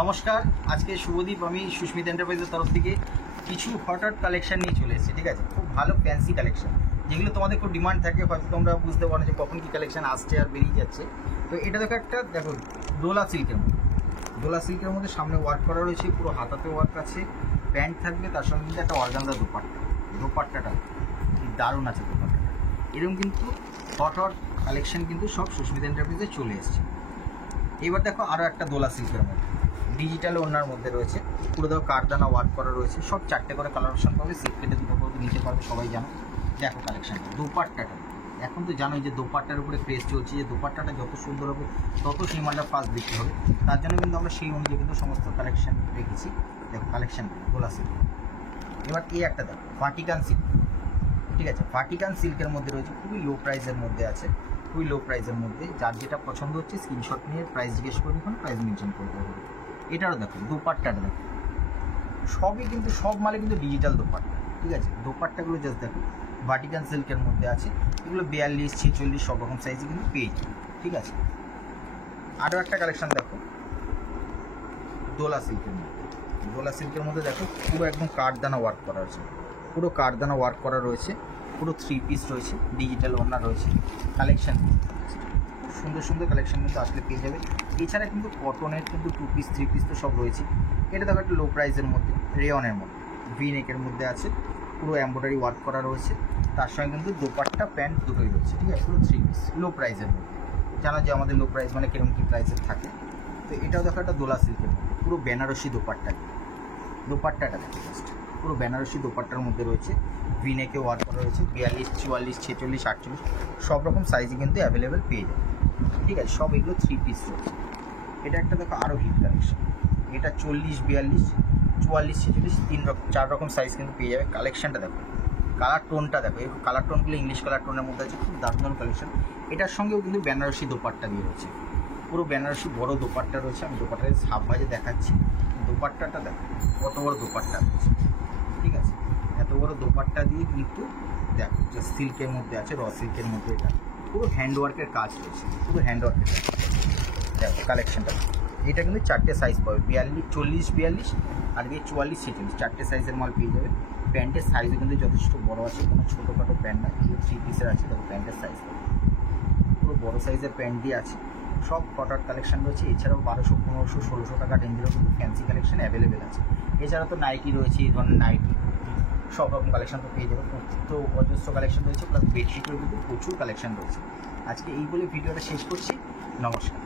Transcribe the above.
নমস্কার, আজকে শুভদীপ আমি সুস্মিত এন্টারপ্রাইজের তরফ থেকে কিছু হট কালেকশন নিয়ে চলে এসেছি। ঠিক আছে, খুব ভালো ফ্যান্সি কালেকশন, যেগুলো তোমাদের খুব ডিমান্ড থাকে, হয়তো তোমরা বুঝতে পারো যে কখন কী কালেকশন আসছে আর বেরিয়ে যাচ্ছে। তো এটা দেখো, একটা দেখো দোলা সিল্কের মধ্যে সামনে ওয়ার্ক করা রয়েছে, পুরো হাতাতে ওয়ার্ক আছে, প্যান্ট থাকবে, তার সঙ্গে কিন্তু একটা অর্গানজা দোপাট্টাটা দারুণ আছে। দোপাট্টাটা এরকম কিন্তু হট কালেকশন কিন্তু সব সুস্মিত এন্টারপ্রাইজে চলে এসছে। এবার দেখো আরও একটা দোলা সিল্কের মধ্যে ডিজিটাল ওড়নার মধ্যে রয়েছে, পুরো দেখো কারদানা ওয়ার্ক করা রয়েছে, সব চারটে করে কালার অপশন পাবে, সেট কেটে দুটো করে নিতে পারবে, সবাই জানো। দেখো কালেকশানটা, দোপাট্টাটা এখন তো জানোই যে দোপাট্টার উপরে ক্রেজ চলছে, যে দোপাট্টাটা যত সুন্দর হবে তত সিনেমাটা ফার্স্ট বিক্রি হবে। তার জন্য কিন্তু আমরা সেই অনুযায়ী কিন্তু সমস্ত কালেকশান রেখেছি। দেখো কালেকশানটা দোলা সিল্ক। এবার এই একটা দেখো ভাটিকান সিল্ক, ঠিক আছে, ভাটিকান সিল্কের মধ্যে রয়েছে, খুবই লো প্রাইসের মধ্যে আছে, খুবই লো প্রাইসের মধ্যে। যার যেটা পছন্দ হচ্ছে স্ক্রিনশট নিয়ে প্রাইস জিজ্ঞেস করবে, ওখানে প্রাইস মেনশন করে দেবো। এটারও দেখো দোপাট্টাটা দেখো, সবই কিন্তু সব মালে কিন্তু ডিজিটাল দোপাট্টা, ঠিক আছে। দোপাট্টাগুলো জাস্ট দেখো ভাটিকান সিল্কের মধ্যে আছে, এগুলো 42, 46 সব রকম সাইজে কিন্তু পেয়ে যাবে, ঠিক আছে। আরও একটা কালেকশন দেখো দোলা সিল্কের মধ্যে দেখো পুরো একদম কাঠদানা ওয়ার্ক করা রয়েছে, পুরো কাঠদানা ওয়ার্ক করা রয়েছে, পুরো 3 পিস রয়েছে, ডিজিটাল ওড়না রয়েছে, কালেকশান সুন্দর সুন্দর কালেকশন কিন্তু আসলে পেয়ে যাবে। এছাড়া কিন্তু কটনের কিন্তু 2 পিস 3 পিস তো সব রয়েছে। এটা দেখো একটা লো প্রাইসের মধ্যে, রেয়নের মধ্যে, ভি নেকের মধ্যে আছে, পুরো এমব্রয়ডারি ওয়ার্ক করা রয়েছে, তার সঙ্গে কিন্তু দোপাট্টা প্যান্ট দুটোই রয়েছে, ঠিক আছে, পুরো 3 পিস লো প্রাইসের মধ্যে। জানা যে আমাদের লো প্রাইস মানে কিরকম কী প্রাইসের থাকে। তো এটাও দেখো একটা দোলা সিল্কের মধ্যে, পুরো বেনারসি দোপাট্টাটা দেখো জাস্ট, পুরো বেনারসি দোপাট্টার মধ্যে রয়েছে, ভি নেকে ওয়ার্ক করা রয়েছে, 42, 44, 46, 48 সব রকম সাইজে কিন্তু অ্যাভেলেবেল পেয়ে যাবে, ঠিক আছে। সব এগুলো 3 পিস রয়েছে। এটা একটা দেখো আরও হিট কালেকশন, এটা 40, 42, 44, 46 4 রকম সাইজ কিন্তু পেয়ে যাবে। কালেকশানটা দেখো, কালার টোনটা দেখো, এই কালার টোনগুলো ইংলিশ কালার টোনের মধ্যে আছে, খুব দারুণ কালেকশন। এটার সঙ্গেও কিন্তু বেনারসি দোপাট্টা দিয়ে রয়েছে, পুরো বেনারসি বড় দোপাট্টা রয়েছে। আমি দোপাট্টার হাফ ভাজে দেখাচ্ছি, দোপাট্টাটা দেখো কত বড় দোপাট্টা রয়েছে, ঠিক আছে। এত বড় দোপাট্টা দিয়ে কিন্তু দেখো যে সিল্কের মধ্যে আছে, র সিল্কের মধ্যে, এটা পুরো হ্যান্ডওয়ার্কের কাজ রয়েছে, পুরো হ্যান্ডওয়ার্কের কাজ। দেখো কালেকশানটা, এটা কিন্তু 4টে সাইজ পাবে, 42, 40, 42 আর 44, 46 4টে সাইজের মাল পেয়ে যাবে। প্যান্টের সাইজও কিন্তু যথেষ্ট বড় আছে, কোনো ছোটোখাটো প্যান্ট না, এগুলো 3 পিসের আছে। দেখো প্যান্টের সাইজ পুরো বড় সাইজের প্যান্ট দিয়ে আছে, সব কটার কালেকশন রয়েছে। এছাড়াও 1200, 1500, 1600 টাকা রেঞ্জেরও কিন্তু ফ্যান্সি কালেকশন অ্যাভেলেবেল আছে। এছাড়া তো নাইটি রয়েছে, এই ধরনের নাইটি সব রকম কালেকশন তো পেয়ে যাবে, তো অজস্র কালেকশন রয়েছে, প্লাস বেডশিটের কিন্তু প্রচুর কালেকশন রয়েছে। আজকে এই বলে ভিডিওটা শেষ করছি, নমস্কার।